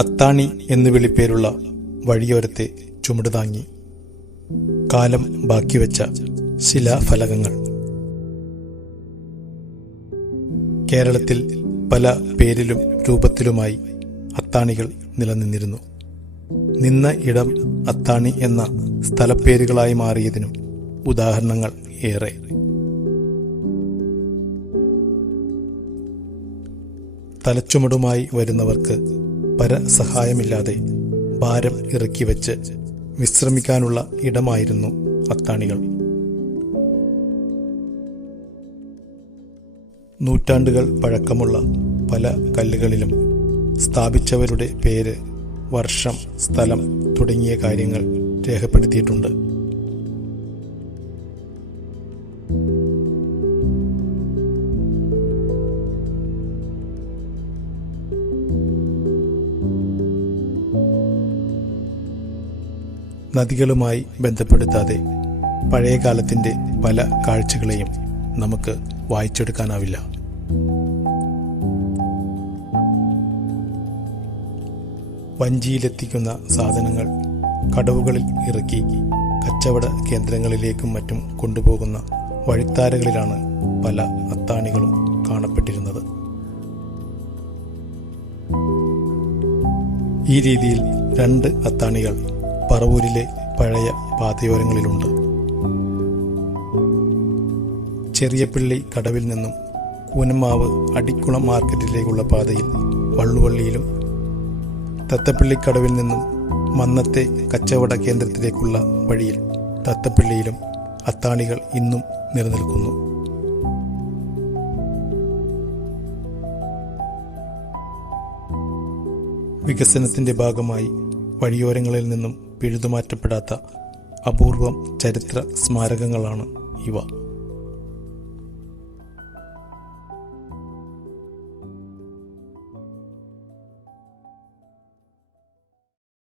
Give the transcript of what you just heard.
അത്താണി എന്ന് വിളിപ്പേരുള്ള വഴിയോരത്തെ ചുമടുതാങ്ങി കാലം ബാക്കിവെച്ച ശിലാഫലകങ്ങൾ. കേരളത്തിൽ പല പേരിലും രൂപത്തിലുമായി അത്താണികൾ നിലനിന്നിരുന്നു. നിന്ന ഇടം അത്താണി എന്ന സ്ഥലപ്പേരുകളായി മാറിയതിനും ഉദാഹരണങ്ങൾ ഏറെ. തലച്ചുമടുമായി വരുന്നവർക്ക് പരസഹായമില്ലാതെ ഭാരം ഇറക്കി വെച്ച് വിശ്രമിക്കാനുള്ള ഇടമായിരുന്നു അത്താണികൾ. നൂറ്റാണ്ടുകൾ പഴക്കമുള്ള പല കല്ലുകളിലും സ്ഥാപിച്ചവരുടെ പേര്, വർഷം, സ്ഥലം തുടങ്ങിയ കാര്യങ്ങൾ രേഖപ്പെടുത്തിയിട്ടുണ്ട്. നദികളുമായി ബന്ധപ്പെടുത്താതെ പഴയ കാലത്തിൻ്റെ പല കാഴ്ചകളെയും നമുക്ക് വായിച്ചെടുക്കാനാവില്ല. വഞ്ചിയിലെത്തിക്കുന്ന സാധനങ്ങൾ കടവുകളിൽ ഇറക്കി കച്ചവട കേന്ദ്രങ്ങളിലേക്കും മറ്റും കൊണ്ടുപോകുന്ന വഴിത്താരകളിലാണ് പല അത്താണികളും കാണപ്പെട്ടിരുന്നത്. ഈ രീതിയിൽ 2 അത്താണികൾ പറവൂരിലെ പഴയ പാതയോരങ്ങളിലുണ്ട്. ചെറിയപ്പള്ളി കടവിൽ നിന്നും കൂനമാവ് അടിക്കുളം മാർക്കറ്റിലേക്കുള്ള പാതയിൽ വള്ളുവള്ളിയിലും, തത്തപ്പള്ളിക്കടവിൽ നിന്നും മന്നത്തെ കച്ചവട കേന്ദ്രത്തിലേക്കുള്ള വഴിയിൽ തത്തപ്പള്ളിയിലും അത്താണികൾ ഇന്നും നിലനിൽക്കുന്നു. വികസനത്തിന്റെ ഭാഗമായി വഴിയോരങ്ങളിൽ നിന്നും പിഴുതുമാറ്റപ്പെടാത്ത അപൂർവം ചരിത്ര സ്മാരകങ്ങളാണ് ഇവ.